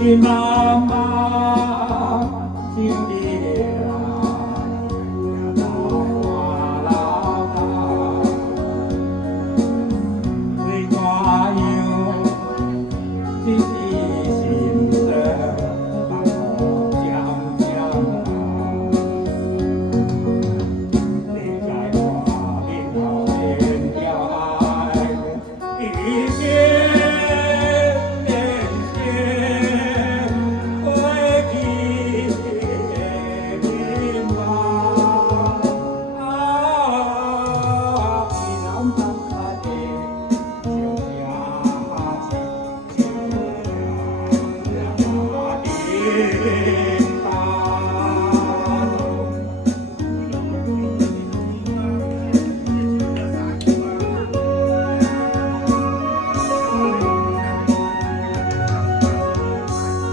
ที่มาที่เดียวอย่าว่าลาในความอยู่ที่สิ้นเสียตั้งจำในใจว่าเป็นเขาเป็นยายอีกเดียว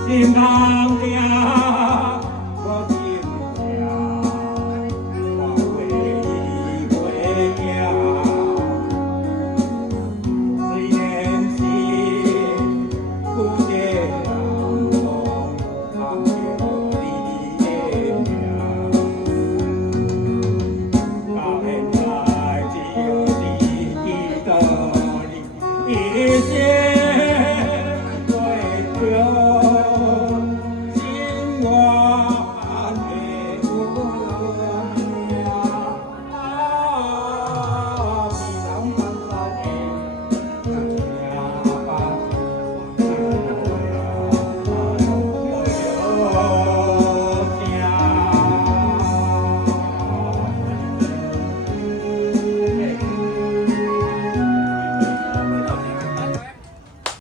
ที่นางเดียก็ที่เดียว่าเวเกียสิเห็นสิผู้เดียวมองทางเดียวดีเดียก็เห็นใจที่ดีที่ตอนนี้